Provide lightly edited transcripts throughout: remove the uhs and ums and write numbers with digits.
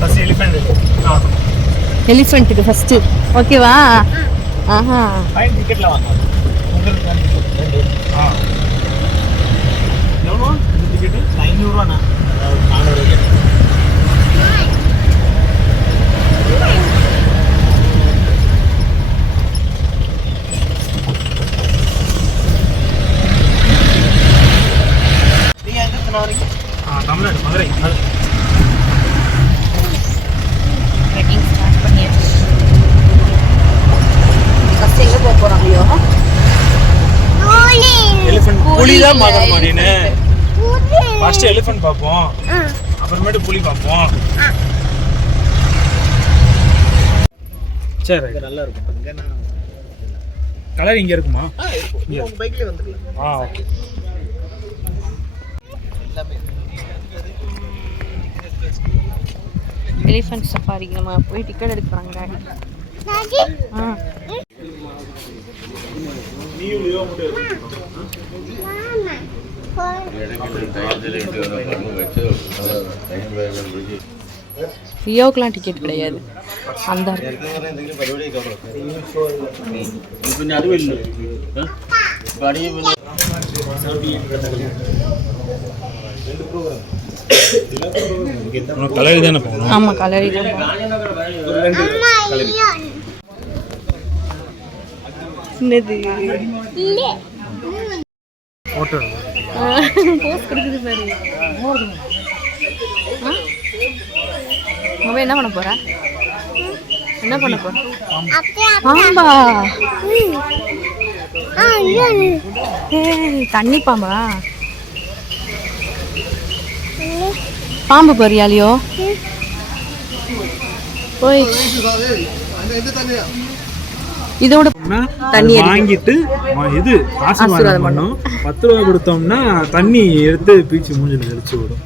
First எலிஃபென்ட்டுக்கு first ஓகேவா? ஆஹா fine டிக்கெட்ல வாங்க. உங்களுக்கு ரெண்டு எவ்வளோ இந்த டிக்கெட்டு? 500 ரூபாண்ணா. 400 ரூபாய். நீங்கள் எங்கே வரீங்க? தமிழ்நாடு மதுரை. வெட்டிங் ஸ்டார்ட் பண்ணியாச்சு. ஃபர்ஸ்ட் எங்கே போக போகிறாங்களோ? எலிஃபென்ட் புலி தான் பார்க்கணும் மாடினு. ஃபர்ஸ்ட் எலிஃபென்ட் பார்ப்போம், அப்புறமேட்டு புலி பார்ப்போம். சரி நல்லா இருக்கும். கலர் இங்கே இருக்குமா? உங்க பைக்லேயே வந்துருக்கலாம். ஓகே. எலிஃபென்ட் சஃபாரிக்கு நம்ம போய் டிக்கெட் எடுக்கிறாங்க டாடி. ரியோக்கெலாம் டிக்கெட் கிடையாது. அந்த கலரி தானே போகணும். ஆமாம் கலரி தான். என்னது ஃபோட்டோ போஸ் கொடுக்குது பாரு. அவன் என்ன பண்ண போற? என்ன பண்ண போற? பாம்பா? தண்ணி பாம்பா? பாம்பு பாரியாலியோ போய் இதோட தண்ணி வாங்கிட்டு இது ஆசீர்வாதம் பண்ணோம். 10 ரூபா கொடுத்தோம்னா தண்ணி எடுத்து பீச்சு மூஞ்சில தெளிச்சு விடும்.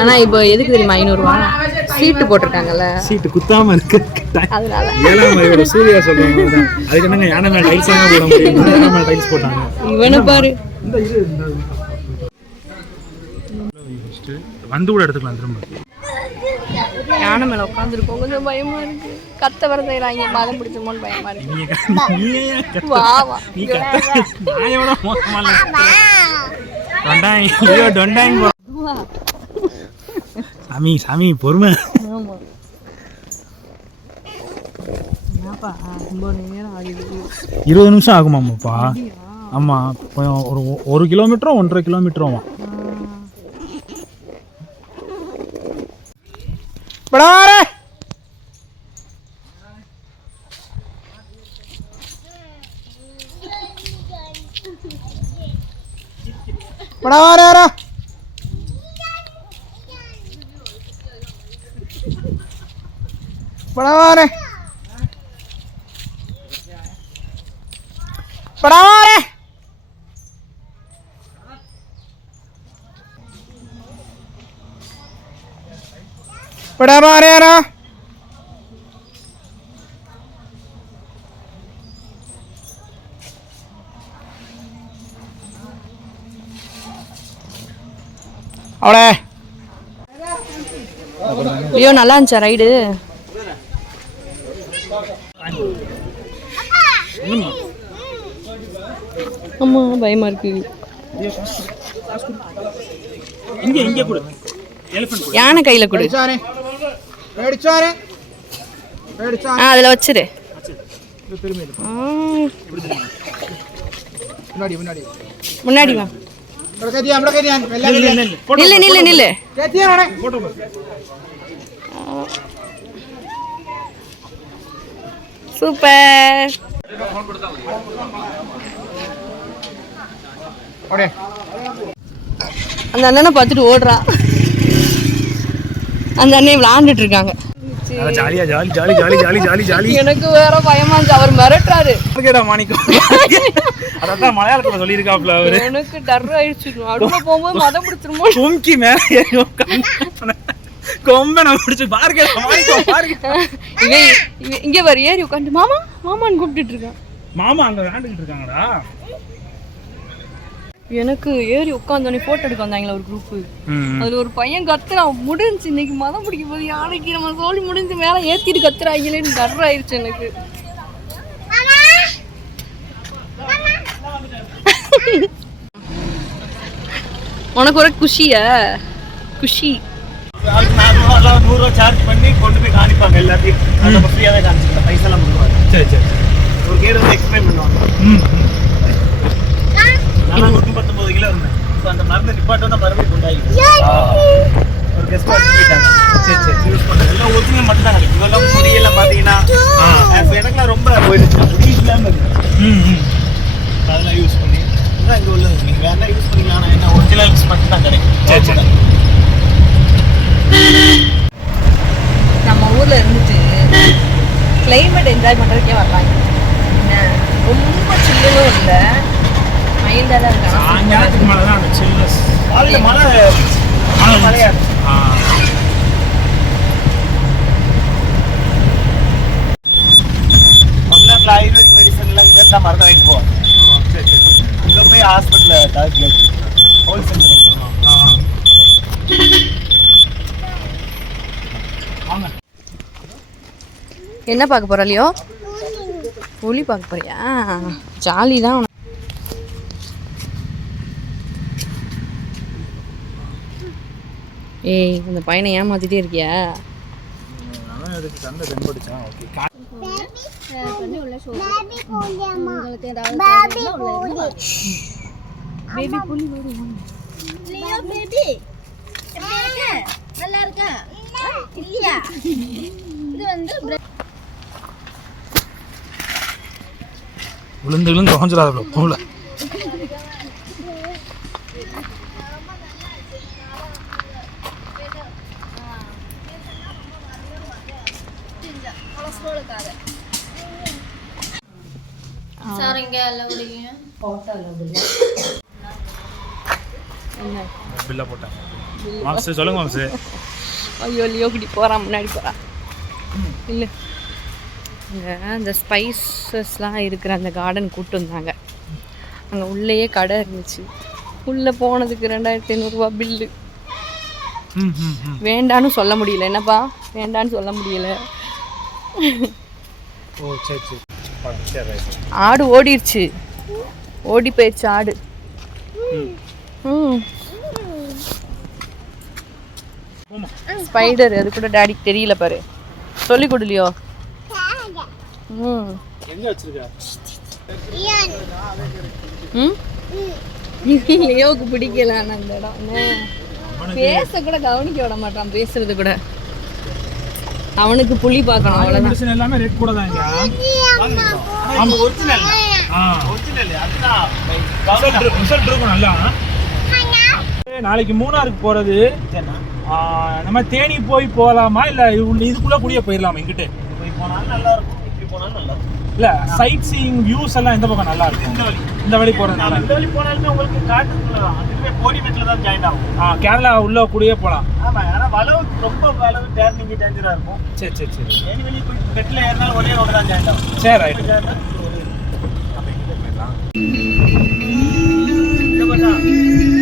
ஆனா இப்போ எதுக்கு தெரியுமா 500 ரூபா சீட்டு போட்டிருக்காங்கல்ல, சீட்டு குத்தாம இருக்கு. அதனால 7ஆம் வரையோட சூர்யா சொல்றாங்க. அதுக்கு என்னங்க யானை மேல டைல்ஸ் போட முடியும்? யானை மேல டைல்ஸ் போட்டாங்க. இவனை பாரு. இந்த இது வந்து கூட எடுத்துக்கலாம். திரும்ப யானை மேல உட்காந்துருக்கோம். கொஞ்சம் பயமா இருக்கு. கத்த வர செய்யறாங்க. மதம் பிடிச்சமோன்னு பயமா இருக்கு. வா வா நீ கத்த நான் எவ்வளோ மோசமா சாமி சாமி பொறுமை. ஆமா என்னப்பா ரொம்ப நேரம் ஆகிடுது. 20 நிமிஷம் ஆகுமாமாப்பா? ஆமா ஒரு 1 கிலோமீட்டரும் 1.5 கிலோமீட்டரும். படாரே படாரே யாரா படாரே படாரே बड़ा मारे यार அவளே ஐயோ நல்லா இருந்துச்சா ரைடு? ஆமா பயமா இருக்கு. இங்க இங்க கொடு. யானை கையில கொடு. அதுல வச்சிரு. முன்னாடி வா. நில்லு நில்லு நில்லு. சூப்பர். அந்த அண்ணனை பார்த்துட்டு ஓடுறா. அந்த அண்ணன் விளையாண்டுட்டு இருக்காங்க. ஜாலியா jolly jolly jolly jolly jolly jolly. எனக்கு வேற பயமா இருந்துச்சு. அவர் மிரட்டுறாரு. மாணிக்கம் அதான் மலையாளத்துல சொல்லியிருக்காப்ல அவரு. எனக்கு டர் ஆயிடுச்சு. அடுத்த போகும்போது மதம் பிடிச்சிருமோ கும்கி மேல கொம்பனை பிடிச்சு பாருங்க பாருங்க. இங்க வர ஏறி உட்காந்து மாமா மாமான்னு கூப்பிட்டுட்டு இருக்கான். மாமா அங்க விளையாண்டுக்கிட்டு இருக்காங்கடா. எனக்கு ஏறி உட்காந்தோடனே போட்டோ எடுக்க வந்தாங்களா ஒரு குரூப்பு. அதுல ஒரு பையன் கத்துறான், முடிஞ்சு இன்னைக்கு மதம் பிடிக்க போது யானைக்கு நம்ம சோழி முடிஞ்சு மேலே ஏத்திட்டு கத்துறாங்களேன்னு டர் ஆயிடுச்சு எனக்கு. உனக்கு ஒரு குஷியா? குஷி 100 ரூபா சார்ஜ் பண்ணி கொண்டு போய் காணிப்பாங்க எல்லாத்தையும். நம்ம ஃப்ரீயாவே காமிச்சிக்கலாம், பைசாலாம் கொடுப்பாங்க. சரி சரி. ஒரு கேடு வந்து எக்ஸ்பிளைன் பண்ணுவாங்க. நான் 119 கிலோ இருந்தேன். இப்போ அந்த மருந்து நிப்பாட்டோன்னா மறுபடியும் கொண்டாயிருக்கு. ஒரு கெஸ்ட் போயிட்டாங்க. சரி சரி. யூஸ் பண்ணுறது எல்லாம் ஒரிஜினல் மட்டும் தான் கிடைக்கும். இதெல்லாம் முடியெல்லாம் பார்த்தீங்கன்னா எனக்குலாம் ரொம்ப போயிடுச்சு. முடி இல்லாமல் இருக்கு. அதெல்லாம் யூஸ் பண்ணி இதான் இங்கே உள்ளது. நீங்கள் வேறு யூஸ் பண்ணிக்கலாம். ஆனால் என்ன ஒரிஜினல்ஸ் மட்டும் தான் கிடைக்கும். சரி சரி. நம்ம ஊர்ல இருந்துட்டு கிளைமேட் என்ஜாய் பண்றதுக்கே வரலாம். ரொம்ப சில்லுன்னு இல்லை, மைல்டாக தான் இருக்காங்க. சாயங்காலத்துக்கு மேலே தான் அந்த சில்னஸ். மழையா தமிழ்நாட்டில் ஆயுர்வேதிக் மெடிசன் எல்லாம் இங்கே தான் மருந்து வாங்கிட்டு போவாங்க. சரி சரி. இங்கே போய் ஹாஸ்பிட்டலில் டாக்டர் ஹோல்சேல் என்ன பார்க்க போற லியோ? புலி பார்க்க போறியா? ஜாலி தான். ஏய், அந்த பையனை ஏமாத்திட்டே இருக்கியா? பேபி புலி வரும். லியோ பேபி நல்லா இருக்கா இல்லையா? இது வந்து விழுந்துகளும் குறைஞ்சிடாத போல. பில்ல போட்டாங்க. மாம்சு சொல்லுங்க மாம்சு. ஐயோ லியோ குட்டி போகிறான், முன்னாடி போகிறான். இல்லை, அங்கே இந்த ஸ்பைசஸ்லாம் இருக்கிற அந்த கார்டன் கூப்பிட்டு வந்தாங்க. அங்கே உள்ளேயே கடை இருந்துச்சு. உள்ளே போனதுக்கு 2500 ரூபா பில்லு. வேண்டான்னு சொல்ல முடியல. என்னப்பா வேண்டான்னு சொல்ல முடியல. ஓ சரி சரி. ஆடு ஓடிடுச்சு, ஓடி போயிடுச்சு ஆடு. ஸ்பைடர், அது கூட டாடிக்கு தெரியல பாரு. சொல்லி கொடுலியோ. எங்க வச்சிருக்க? லியோவுக்கு பிடிக்கல அந்த இடம். பேச கூட கவனிக்க விட மாட்டான், பேசுறது கூட. அவனுக்கு புலி பார்க்கணும், அவ்வளவுதான். எல்லாமே ரேட் கூட தான். ஒரிஜினல் ரிசல்ட் இருக்கும் நல்லா. நாளைக்கு மூணாருக்கு போறது, நம்ம தேனி போகலாமா இல்ல இதுக்குள்ள கூடிய போயிடலாமா? இங்கிட்டு போய் போனாலும் நல்லா இருக்கும், இப்படி போனாலும் நல்லா இருக்கும். இல்ல சைட் சீயிங் வியூஸ் எல்லாம் எந்த பக்கம் நல்லா இருக்கும்? இந்த வழி போறதுனால. இந்த வழி போனாலுமே உங்களுக்கு காட்டுக்குள்ளதான், அதுவே போடிமெட்ல தான் ஜாயின் ஆகும். கேரளா உள்ள கூடயே போலாம். ஆமா, ஆனா வளவு ரொம்ப வளவு டேர்னிங் டேஞ்சரா இருக்கும். சரி சரி சரி. ஏனி வெளியே போய் பெட்ல ஏறினாலும் ஒரே ரோடு தான் ஜாயின் ஆகும். சரி ரைட். போயிடலாம்.